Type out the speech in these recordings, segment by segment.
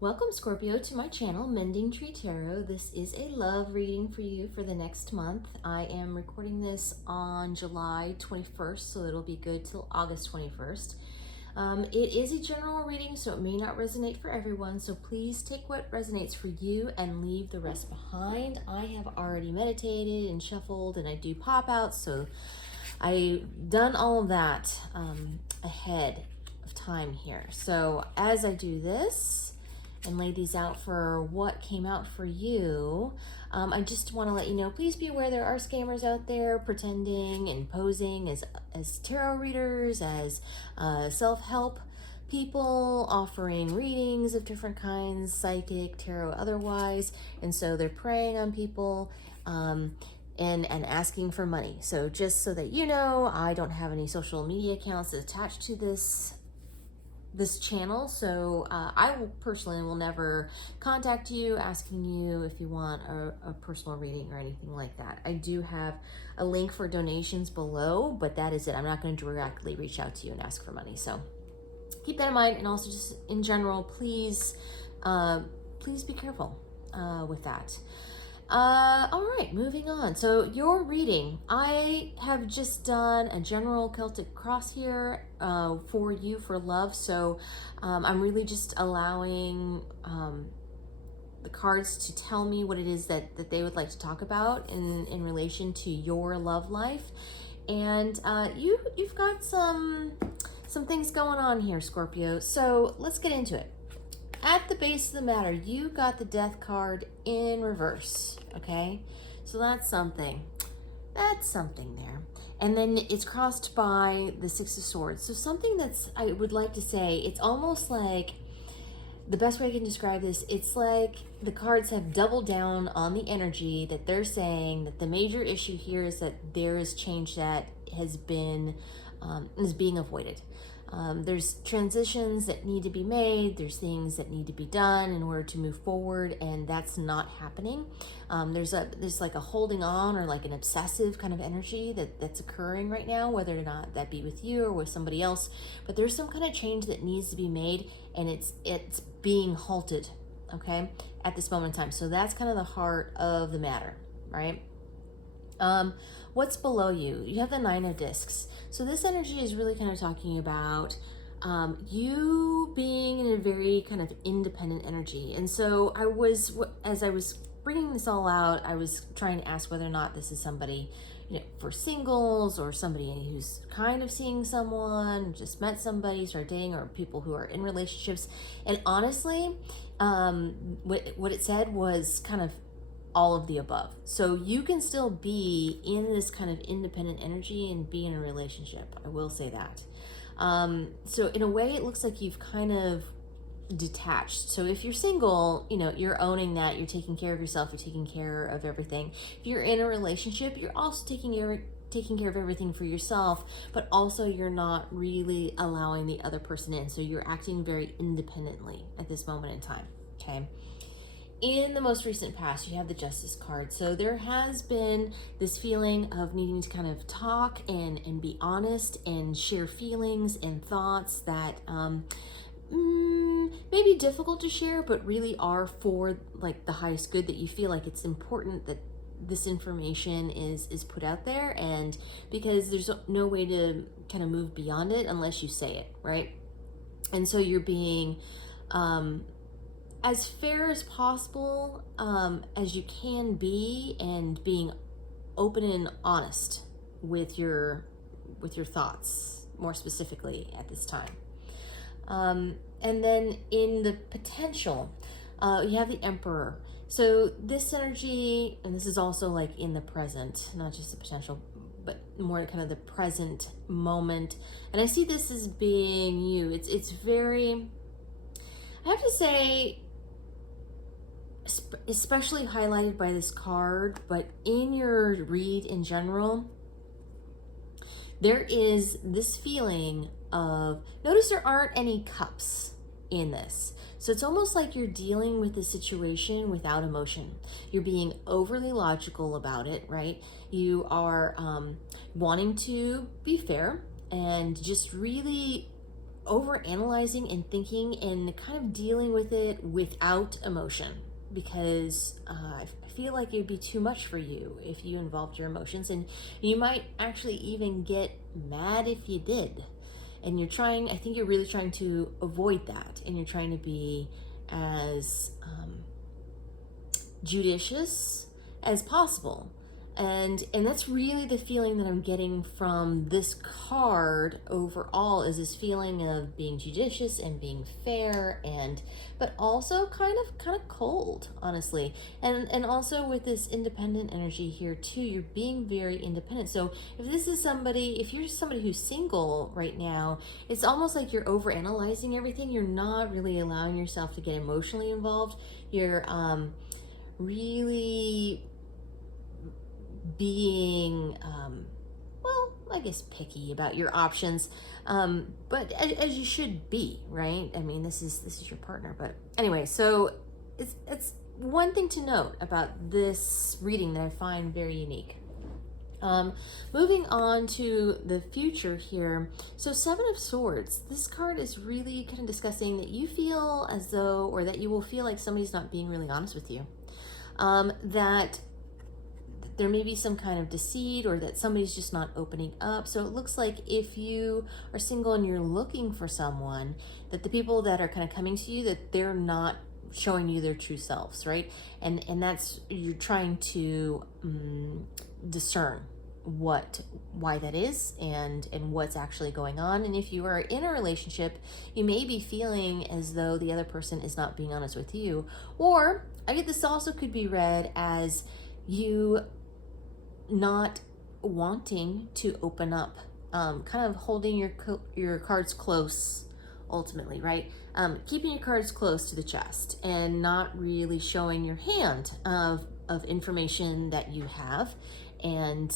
Welcome, Scorpio, to my channel, Mending Tree Tarot. This is a love reading for you for the next month. I am recording this on July 21st, so it'll be good till August 21st. It is a general reading, so it may not resonate for everyone, so please take what resonates for you and leave the rest behind. I have already meditated and shuffled, and I do pop-outs, so I've done all of that ahead of time here. So as I do this, and lay these out for what came out for you, I just want to let you know, please be aware there are scammers out there pretending and posing as tarot readers, as self-help people offering readings of different kinds, psychic, tarot, otherwise, and so they're preying on people and asking for money. So just so that you know, I don't have any social media accounts attached to this channel, so I will never contact you asking you if you want a personal reading or anything like that. I do have a link for donations below, but that is it. I'm not going to directly reach out to you and ask for money, so keep that in mind. And also, just in general, please be careful with that. All right, moving on. So your reading, I have just done a general Celtic cross here for you for love. So I'm really just allowing the cards to tell me what it is that they would like to talk about in relation to your love life. And you've got some things going on here, Scorpio. So let's get into it. At the base of the matter, you got the Death card in reverse, okay? So that's something. That's something there. And then it's crossed by the Six of Swords. So something that's, I would like to say, it's almost like, the best way I can describe this, it's like the cards have doubled down on the energy that they're saying that the major issue here is that there is change that has been, is being avoided. There's transitions that need to be made. There's things that need to be done in order to move forward, and that's not happening. There's like a holding on or like an obsessive kind of energy that's occurring right now, whether or not that be with you or with somebody else. But there's some kind of change that needs to be made, and it's being halted, okay, at this moment in time. So that's kind of the heart of the matter, right? What's below you? You have the Nine of Discs. So this energy is really kind of talking about you being in a very kind of independent energy. And so as I was bringing this all out, I was trying to ask whether or not this is somebody, for singles, or somebody who's kind of seeing someone, just met somebody, started dating, or people who are in relationships. And honestly, what it said was kind of all of the above. So you can still be in this kind of independent energy and be in a relationship. I will say that. So in a way, it looks like you've kind of detached. So if you're single, you're owning that. You're taking care of yourself. You're taking care of everything. If you're in a relationship, you're also taking care of everything for yourself, but also you're not really allowing the other person in. So you're acting very independently at this moment in time. Okay. In the most recent past, you have the Justice card. So there has been this feeling of needing to kind of talk and be honest and share feelings and thoughts that may be difficult to share, but really are for like the highest good, that you feel like it's important that this information is put out there, and because there's no way to kind of move beyond it unless you say it, right? And so you're being as fair as possible as you can be, and being open and honest with your thoughts, more specifically at this time. And then in the potential, you have the Emperor. So this energy, and this is also like in the present, not just the potential, but more kind of the present moment. And I see this as being you. It's very, I have to say, especially highlighted by this card, but in your read in general, there is this feeling of, notice there aren't any cups in this. So it's almost like you're dealing with the situation without emotion. You're being overly logical about it, right? You are wanting to be fair and just really over analyzing and thinking and kind of dealing with it without emotion, because I feel like it would be too much for you if you involved your emotions, and you might actually even get mad if you did. And I think you're really trying to avoid that, and you're trying to be as judicious as possible. And that's really the feeling that I'm getting from this card overall, is this feeling of being judicious and being fair, and but also kind of cold, honestly. And also with this independent energy here too, you're being very independent. So if you're somebody who's single right now, it's almost like you're over analyzing everything. You're not really allowing yourself to get emotionally involved. You're really being well, I guess picky about your options, but as you should be, right? I mean, this is your partner. But anyway, so it's one thing to note about this reading that I find very unique. Moving on to the future here. So 7 of Swords, this card is really kind of discussing that you feel as though, or that you will feel like somebody's not being really honest with you. That there may be some kind of deceit, or that somebody's just not opening up. So it looks like if you are single and you're looking for someone, that the people that are kind of coming to you, that they're not showing you their true selves, right? And that's, you're trying to discern why that is, and what's actually going on. And if you are in a relationship, you may be feeling as though the other person is not being honest with you. Or I get this also could be read as you not wanting to open up, kind of holding your cards close ultimately, right? Keeping your cards close to the chest and not really showing your hand of information that you have, and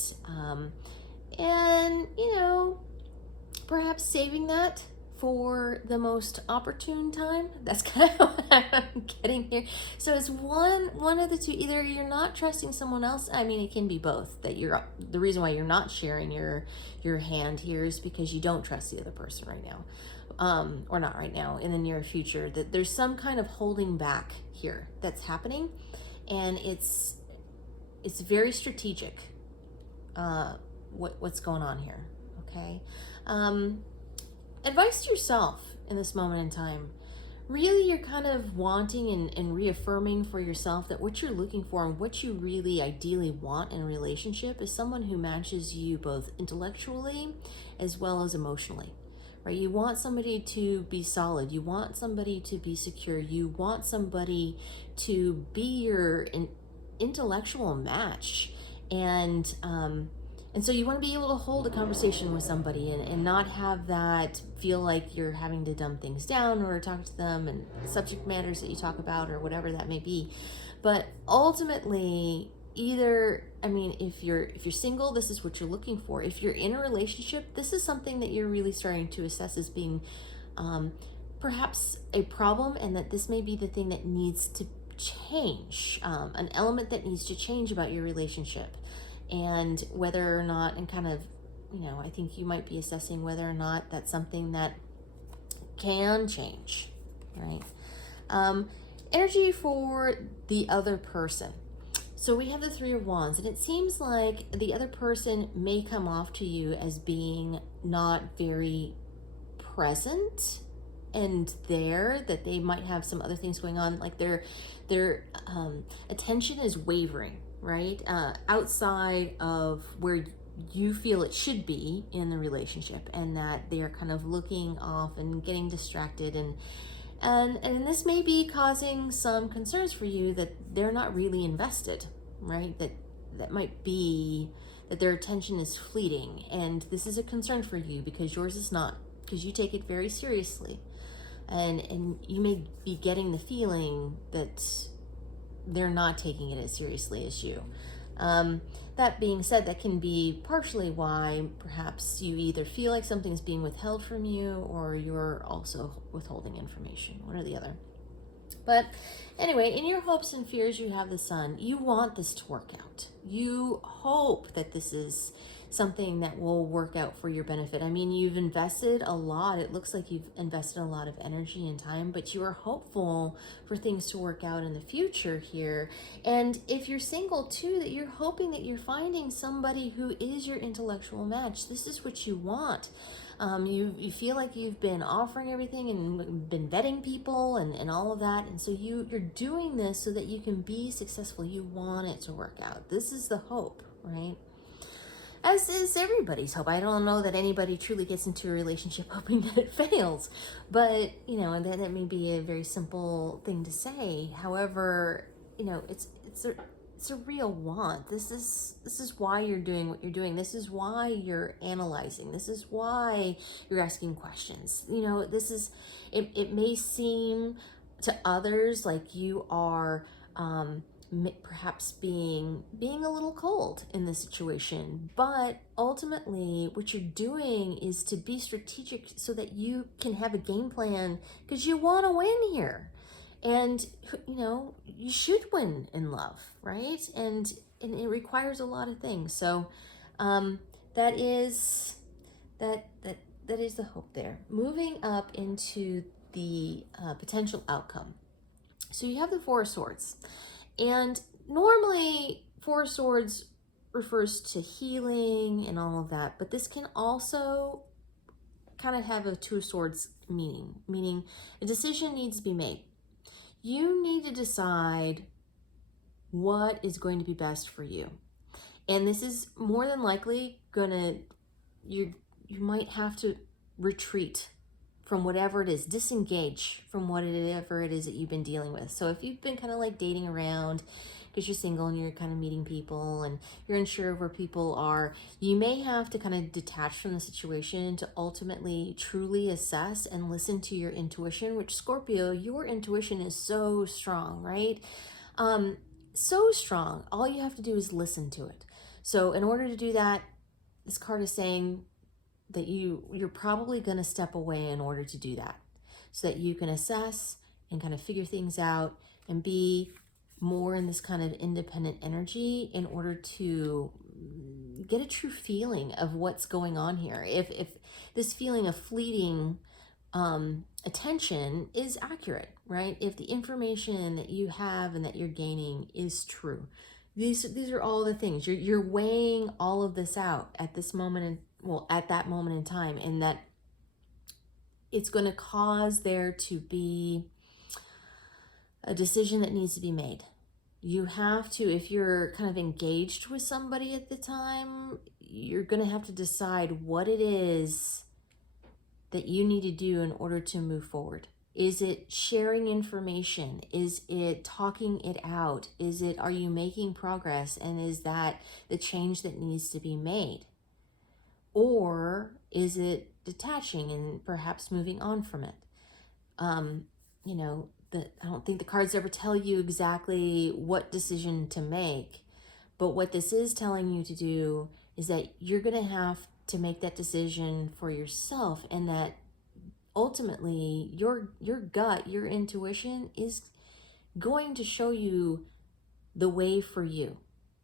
you know, perhaps saving that for the most opportune time. That's kind of what I'm getting here. So it's one of the two. Either you're not trusting someone else. I mean, it can be both. That you're, the reason why you're not sharing your hand here is because you don't trust the other person right now, or not right now, in the near future. That there's some kind of holding back here that's happening, and it's very strategic. What's going on here? Okay. Advice to yourself in this moment in time. Really, you're kind of wanting and reaffirming for yourself that what you're looking for and what you really ideally want in a relationship is someone who matches you both intellectually as well as emotionally, right? You want somebody to be solid. You want somebody to be secure. You want somebody to be your intellectual match. And so you want to be able to hold a conversation with somebody and not have that feel like you're having to dumb things down or talk to them and subject matters that you talk about or whatever that may be. But ultimately, either, I mean, if you're single, this is what you're looking for. If you're in a relationship, this is something that you're really starting to assess as being perhaps a problem, and that this may be the thing that needs to change, an element that needs to change about your relationship. And whether or not, and kind of, you know, I think you might be assessing whether or not that's something that can change, right? Energy for the other person. So we have the 3 of Wands, and it seems like the other person may come off to you as being not very present and there, that they might have some other things going on, like their attention is wavering, right? Outside of where you feel it should be in the relationship, and that they are kind of looking off and getting distracted, and this may be causing some concerns for you, that they're not really invested, right? That might be that their attention is fleeting, and this is a concern for you because yours is not, because you take it very seriously, and you may be getting the feeling that they're not taking it as seriously as you. That being said, that can be partially why perhaps you either feel like something's being withheld from you, or you're also withholding information, one or the other. But anyway, in your hopes and fears, you have the Sun. You want this to work out. You hope that this is something that will work out for your benefit. I mean, you've invested a lot. It looks like you've invested a lot of energy and time, but you are hopeful for things to work out in the future here. And if you're single too, that you're hoping that you're finding somebody who is your intellectual match. This is what you want. You feel like you've been offering everything and been vetting people and all of that. And so you're doing this so that you can be successful. You want it to work out. This is the hope, right? As is everybody's hope. I don't know that anybody truly gets into a relationship hoping that it fails, but and that may be a very simple thing to say. However, it's a real want. This is why you're doing what you're doing. This is why you're analyzing. This is why you're asking questions. This is it may seem to others like you are perhaps being a little cold in this situation, but ultimately what you're doing is to be strategic so that you can have a game plan, because you want to win here. And you should win in love, right? And it requires a lot of things. So that is the hope there. Moving up into the potential outcome. So you have the Four of Swords. And normally, Four of Swords refers to healing and all of that, but this can also kind of have a Two of Swords meaning a decision needs to be made. You need to decide what is going to be best for you. And this is more than likely you might have to retreat from whatever it is, disengage from whatever it is that you've been dealing with. So if you've been kind of like dating around because you're single and you're kind of meeting people and you're unsure of where people are, you may have to kind of detach from the situation to ultimately truly assess and listen to your intuition, which Scorpio, your intuition is so strong, right? So strong. All you have to do is listen to it. So in order to do that, this card is saying that you're probably going to step away in order to do that, so that you can assess and kind of figure things out and be more in this kind of independent energy in order to get a true feeling of what's going on here. If this feeling of fleeting attention is accurate, right? If the information that you have and that you're gaining is true. These are all the things. You're weighing all of this out at this moment at that moment in time, and that it's going to cause there to be a decision that needs to be made. You have to, if you're kind of engaged with somebody at the time, you're going to have to decide what it is that you need to do in order to move forward. Is it sharing information? Is it talking it out? Are you making progress? And is that the change that needs to be made? Or is it detaching and perhaps moving on from it? I don't think the cards ever tell you exactly what decision to make, but what this is telling you to do is that you're going to have to make that decision for yourself, and that ultimately your gut, your intuition is going to show you the way for you,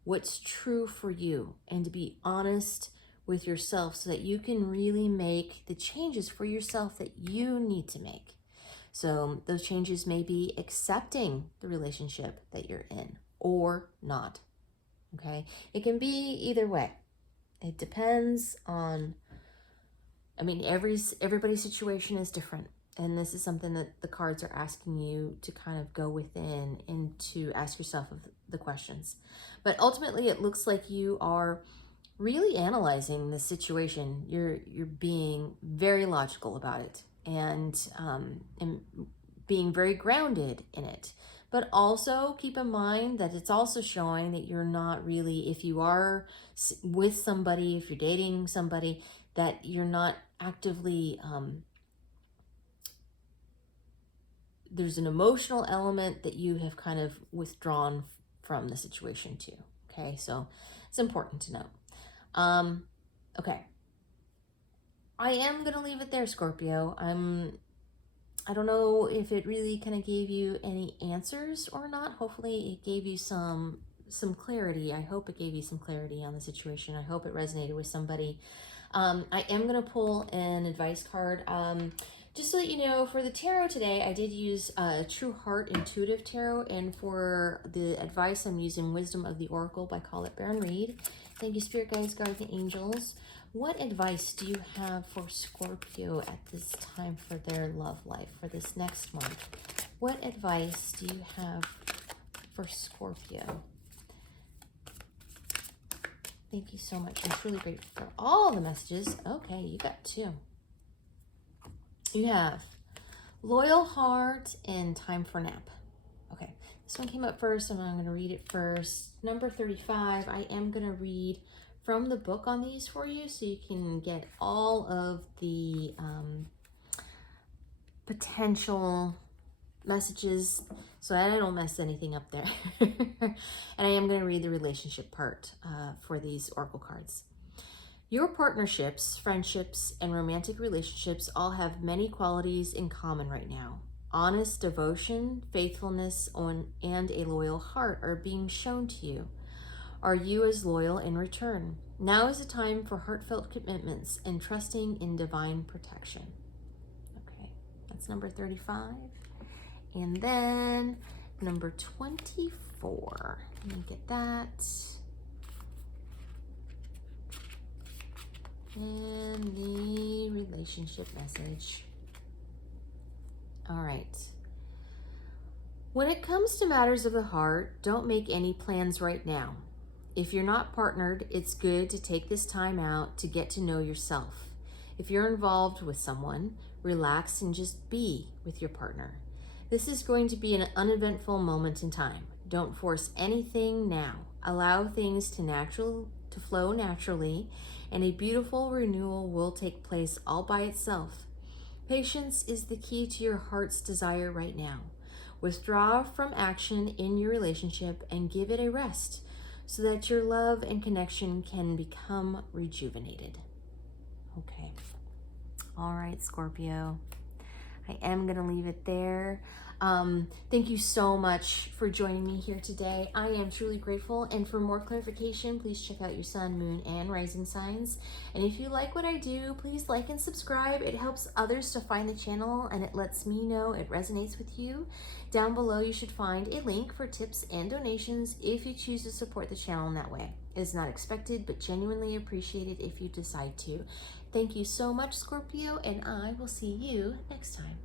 what's true for you, and to be honest with yourself so that you can really make the changes for yourself that you need to make. So those changes may be accepting the relationship that you're in or not. Okay? It can be either way. It depends on, everybody's situation is different. And this is something that the cards are asking you to kind of go within and to ask yourself the questions. But ultimately, it looks like you are really analyzing the situation. You're being very logical about it, and being very grounded in it. But also keep in mind that it's also showing that you're not really, if you are with somebody, if you're dating somebody, that you're not actively, there's an emotional element that you have kind of withdrawn from the situation too. Okay, so it's important to know. Okay. I am going to leave it there, Scorpio. I don't know if it really kind of gave you any answers or not. Hopefully it gave you some some clarity. I hope it gave you some clarity on the situation. I hope it resonated with somebody. I am going to pull an advice card. Just so that you know, for the tarot today, I did use True Heart Intuitive Tarot, and for the advice, I'm using Wisdom of the Oracle by Colette Baron Reed. Thank you, Spirit Guides, Guardian Angels. What advice do you have for Scorpio at this time for their love life, for this next month? What advice do you have for Scorpio? Thank you so much. I'm truly grateful for all the messages. Okay, you got two. You have Loyal Heart and Time for Nap. Okay, this one came up first, and I'm going to read it first. Number 35, I am going to read from the book on these for you so you can get all of the potential messages so that I don't mess anything up there. And I am going to read the relationship part for these oracle cards. Your partnerships, friendships, and romantic relationships all have many qualities in common right now. Honest devotion, faithfulness, and a loyal heart are being shown to you. Are you as loyal in return? Now is the time for heartfelt commitments and trusting in divine protection. Okay, that's number 35. And then number 24. Let me get that. And the relationship message. All right. When it comes to matters of the heart, don't make any plans right now. If you're not partnered, it's good to take this time out to get to know yourself. If you're involved with someone, relax and just be with your partner. This is going to be an uneventful moment in time. Don't force anything now. Allow things to flow naturally, and a beautiful renewal will take place all by itself. Patience is the key to your heart's desire right now. Withdraw from action in your relationship and give it a rest so that your love and connection can become rejuvenated. Okay. All right, Scorpio. I am going to leave it there. Thank you so much for joining me here today. I am truly grateful. And for more clarification, please check out your sun, moon, and rising signs. And if you like what I do, please like and subscribe. It helps others to find the channel, and it lets me know it resonates with you. Down below, you should find a link for tips and donations if you choose to support the channel in that way. It is not expected, but genuinely appreciated if you decide to. Thank you so much, Scorpio, and I will see you next time.